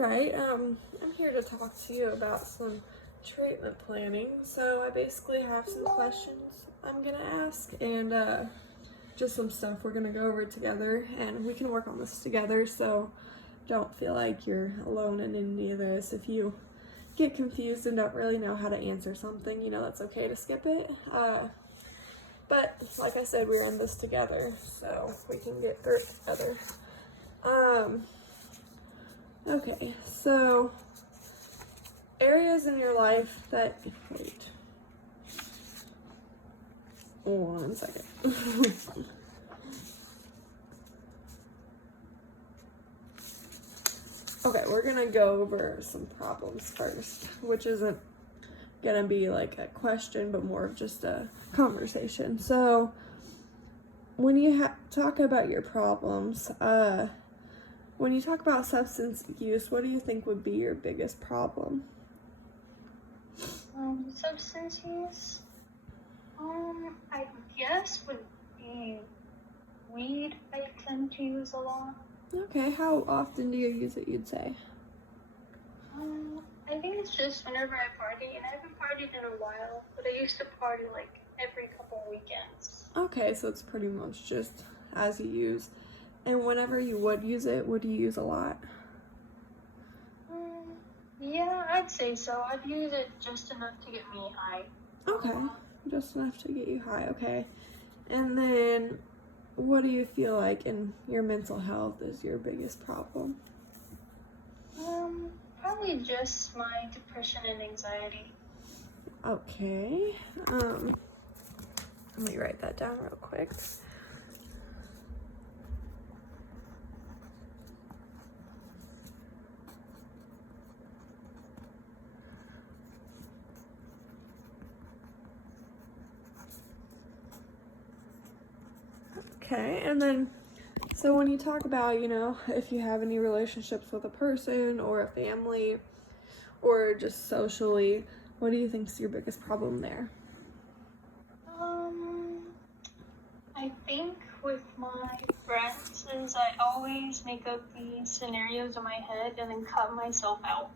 right. I'm here to talk to you about some treatment planning. So I basically have some questions I'm gonna ask and just some stuff we're gonna go over together, and we can work on this together. So don't feel like you're alone in any of this. If you get confused and don't really know how to answer something, that's okay to skip it. But like I said, we're in this together, so we can get through it together. Okay, so areas in your life that, wait, one second. Okay, we're gonna go over some problems first, which isn't gonna be like a question, but more of just a conversation. So when you talk about your problems, when you talk about substance use, what do you think would be your biggest problem? Substance use, I guess would be weed. I tend to use a lot. Okay, how often do you use it, you'd say? I think it's just whenever I party, and I haven't partied in a while, but I used to party like every couple weekends. Okay, so it's pretty much just as you use. And whenever you would use it, would you use a lot? Yeah, I'd say so. I'd use it just enough to get me high. Okay, just enough to get you high, okay. And then what do you feel like in your mental health is your biggest problem? Probably just my depression and anxiety. Okay, let me write that down real quick. Okay, and then, so when you talk about, if you have any relationships with a person or a family or just socially, what do you think is your biggest problem there? I think with my friends is I always make up these scenarios in my head and then cut myself out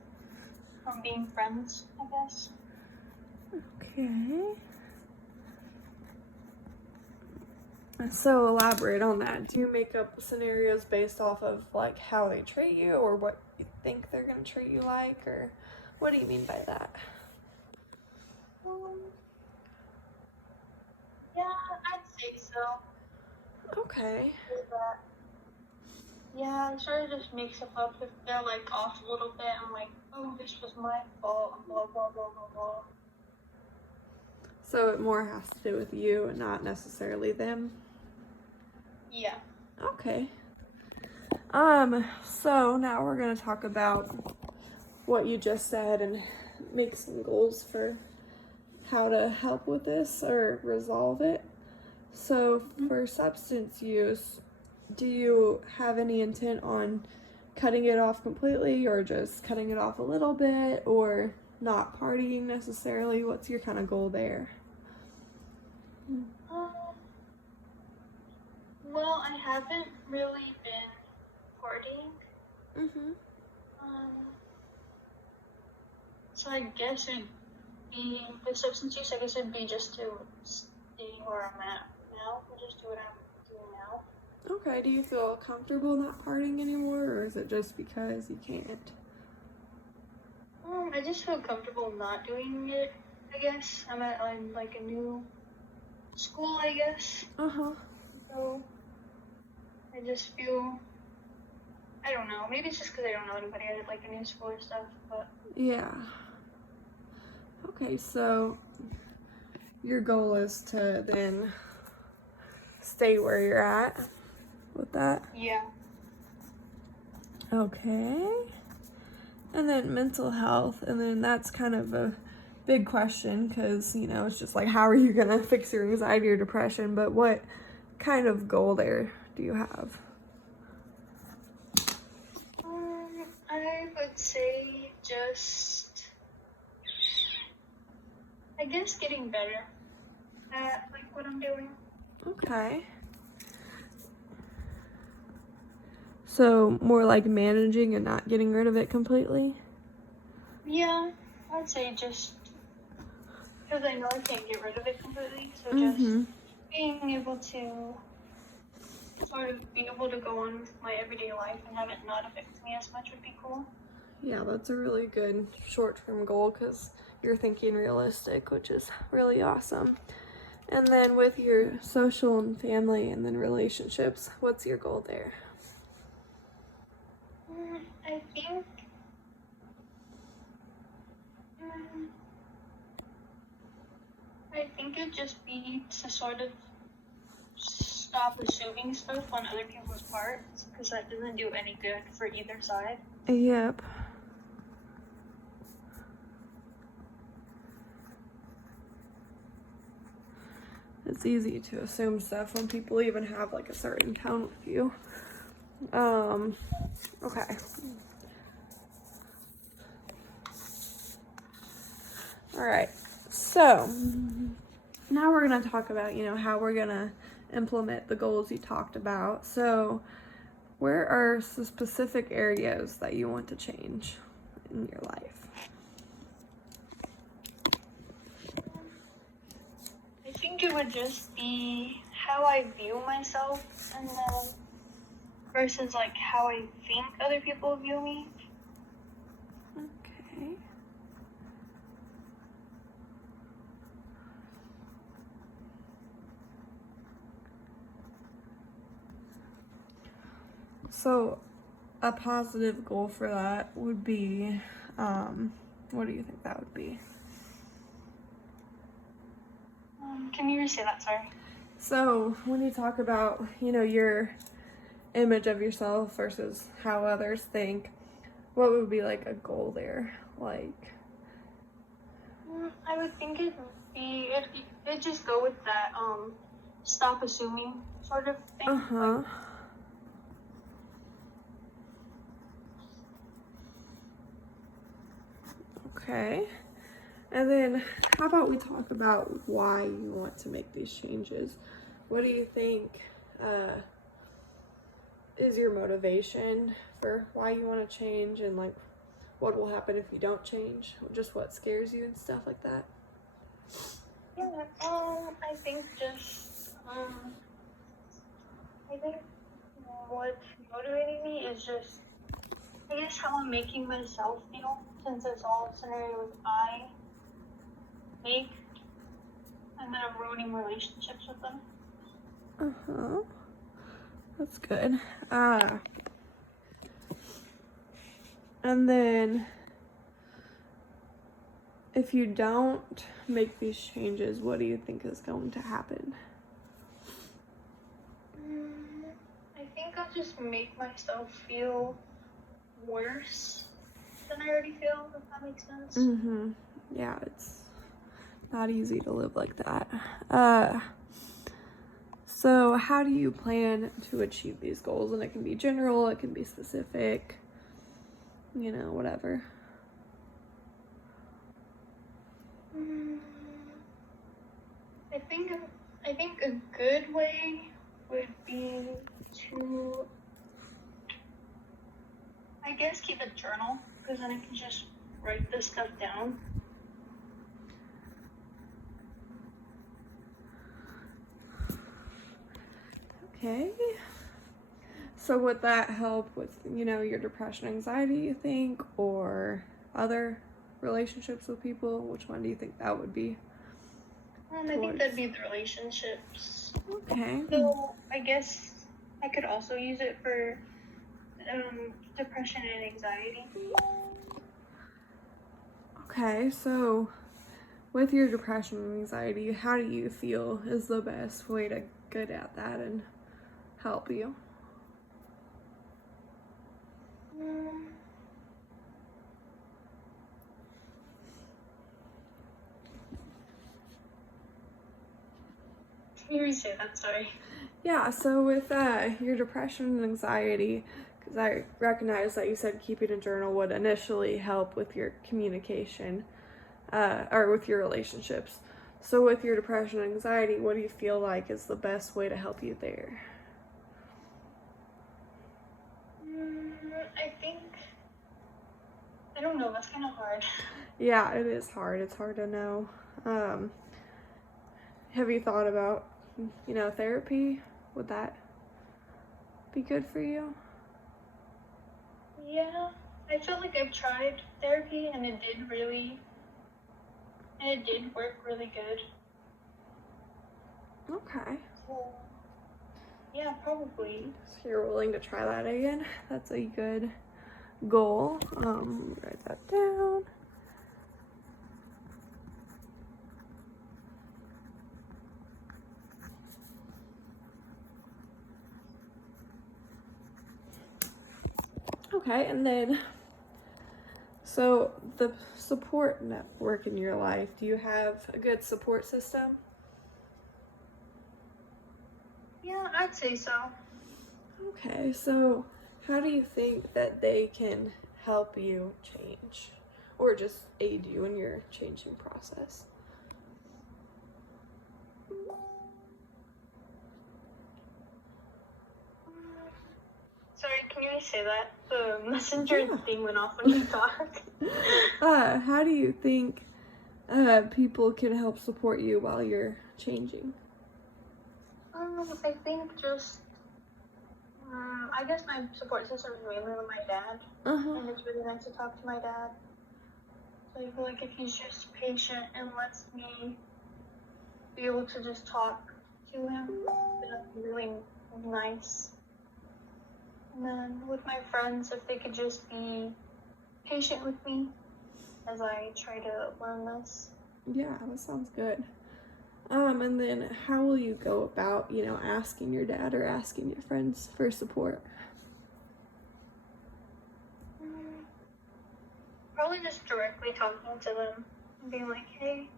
from being friends, I guess. Okay. So elaborate on that. Do you make up scenarios based off of like how they treat you or what you think they're gonna treat you like, or what do you mean by that? Yeah, I'd say so. Okay. Yeah, I sort of just make stuff up if they're like off a little bit. I'm like, oh, this was my fault, blah, blah, blah, blah, blah. So it more has to do with you and not necessarily them? Yeah. Okay. So now we're gonna talk about what you just said and make some goals for how to help with this or resolve it. So for substance use, do you have any intent on cutting it off completely or just cutting it off a little bit or not partying necessarily? What's your kind of goal there? Well, I haven't really been partying. So I guess it'd be, with substance use, I guess it'd be just to stay where I'm at now and just do what I'm doing now. Okay, do you feel comfortable not partying anymore, or is it just because you can't? I just feel comfortable not doing it, I guess. I'm like a new school, I guess. So I just feel, I don't know, maybe it's just because I don't know anybody at like a new school or stuff, but Yeah. Okay, so your goal is to then stay where you're at with that? yeah. Okay. And then mental health, and then that's kind of a big question because, it's just like, how are you going to fix your anxiety or depression? But what kind of goal there do you have? I would say just, I guess, getting better at like what I'm doing. Okay. So more like managing and not getting rid of it completely? Yeah, I'd say just because I know I can't get rid of it completely, so Mm-hmm. just being able to sort of be able to go on with my everyday life and have it not affect me as much would be cool. Yeah, that's a really good short-term goal because you're thinking realistic, which is really awesome. And then with your social and family and then relationships, what's your goal there? I think mm, I think it'd just be to sort of stop assuming stuff on other people's parts because that doesn't do any good for either side. Yep. It's easy to assume stuff when people even have like a certain tone with you. Okay. All right. So now we're going to talk about, how we're going to implement the goals you talked about. So where are the specific areas that you want to change in your life? I think it would just be how I view myself and then versus like how I think other people view me. Okay. So a positive goal for that would be, what do you think that would be? Can you say that? Sorry. So when you talk about, your image of yourself versus how others think, what would be like a goal there? Like, I would think it'd just go with that stop assuming sort of thing. uh-huh. Okay. And then how about we talk about why you want to make these changes? What do you think is your motivation for why you want to change, and like what will happen if you don't change? Just what scares you and stuff like that? Yeah, I think just I think what's motivating me is just I guess how I'm making myself feel since it's all scenarios I make and then I'm ruining relationships with them. Uh-huh. That's good. And then if you don't make these changes, what do you think is going to happen? I think I'll just make myself feel worse than I already feel, if that makes sense. Mm-hmm. Yeah, it's not easy to live like that. So how do you plan to achieve these goals? And it can be general, it can be specific, whatever. I think a good way would be to, I guess, keep a journal because then I can just write this stuff down. Okay. So would that help with, your depression, anxiety, you think, or other relationships with people? Which one do you think that would be? I think that'd be the relationships. Okay. So I guess I could also use it for depression and anxiety. Okay, so with your depression and anxiety, how do you feel is the best way to get at that and help you? Can you re-say that? Sorry. Yeah, so with your depression and anxiety, because I recognize that you said keeping a journal would initially help with your communication or with your relationships. So with your depression and anxiety, what do you feel like is the best way to help you there? I don't know, that's kind of hard. Yeah, it is hard. It's hard to know. Have you thought about, therapy? Would that be good for you? Yeah, I feel like I've tried therapy and it did work really good. Okay. So, yeah, probably. So you're willing to try that again? That's a good goal. Write that down. Okay, and then, so the support network in your life, do you have a good support system? Yeah, I'd say so. Okay, so how do you think that they can help you change or just aid you in your changing process? Sorry, can you say that? The messenger thing went off when you talked. How do you think people can help support you while you're changing? I think just, I guess my support system is mainly with my dad. And it's really nice to talk to my dad. So I feel like if he's just patient and lets me be able to just talk to him, then it'll be really nice. And then with my friends, if they could just be patient with me as I try to learn this. Yeah, that sounds good. And then how will you go about, asking your dad or asking your friends for support? Probably just directly talking to them and being like, hey,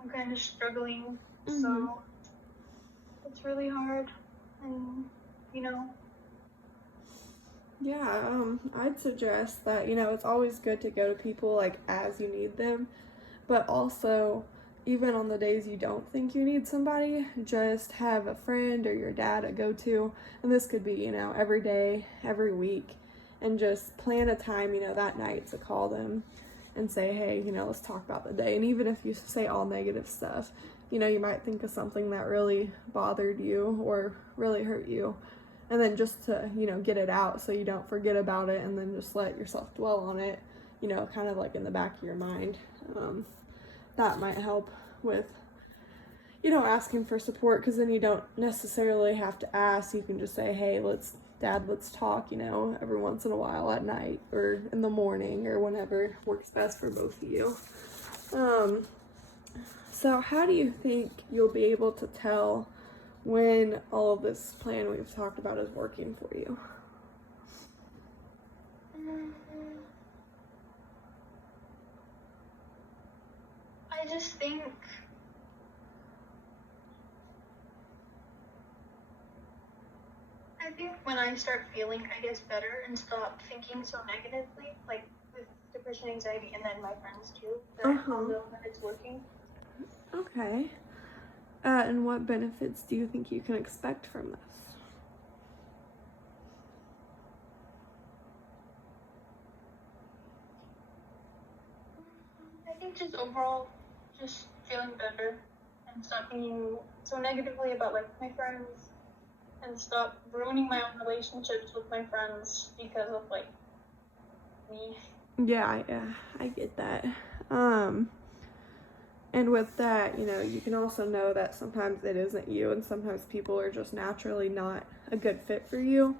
I'm kind of struggling, so it's really hard, and Yeah, I'd suggest that, it's always good to go to people like as you need them, but also even on the days you don't think you need somebody, just have a friend or your dad to go to, and this could be, every day, every week, and just plan a time, that night to call them and say, hey, let's talk about the day. And even if you say all negative stuff, you might think of something that really bothered you or really hurt you, and then just to, get it out so you don't forget about it and then just let yourself dwell on it, kind of like in the back of your mind. That might help with, asking for support, because then you don't necessarily have to ask. You can just say, hey, let's talk, every once in a while at night or in the morning or whenever works best for both of you. So how do you think you'll be able to tell when all of this plan we've talked about is working for you? I just think when I start feeling, I guess, better and stop thinking so negatively, like with depression, anxiety, and then my friends too, that I'll know that it's working. Okay. And what benefits do you think you can expect from this? I think just overall, just feeling better and stop being so negatively about like my friends, and stop ruining my own relationships with my friends because of like me. Yeah, I get that. And with that, you can also know that sometimes it isn't you, and sometimes people are just naturally not a good fit for you.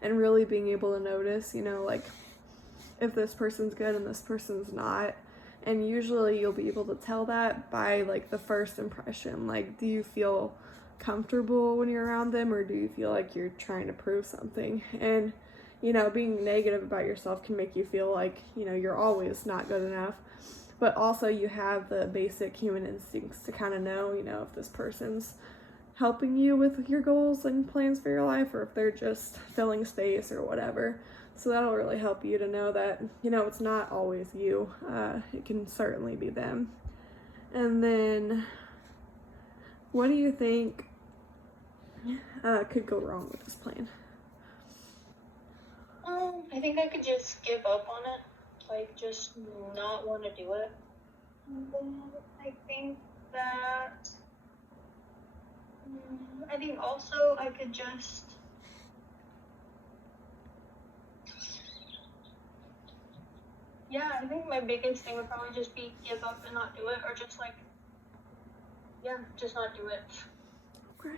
And really being able to notice, like if this person's good and this person's not. And usually you'll be able to tell that by like the first impression. Like, do you feel comfortable when you're around them, or do you feel like you're trying to prove something? And being negative about yourself can make you feel like you're always not good enough. But also you have the basic human instincts to kind of know if this person's helping you with your goals and plans for your life, or if they're just filling space or whatever. So that'll really help you to know that it's not always you. It can certainly be them. And then what do you think could go wrong with this plan? I think I could just give up on it like just not want to do it. And then I think that I think also I could just I think my biggest thing would probably just be give up and not do it, or just like just not do it. Okay.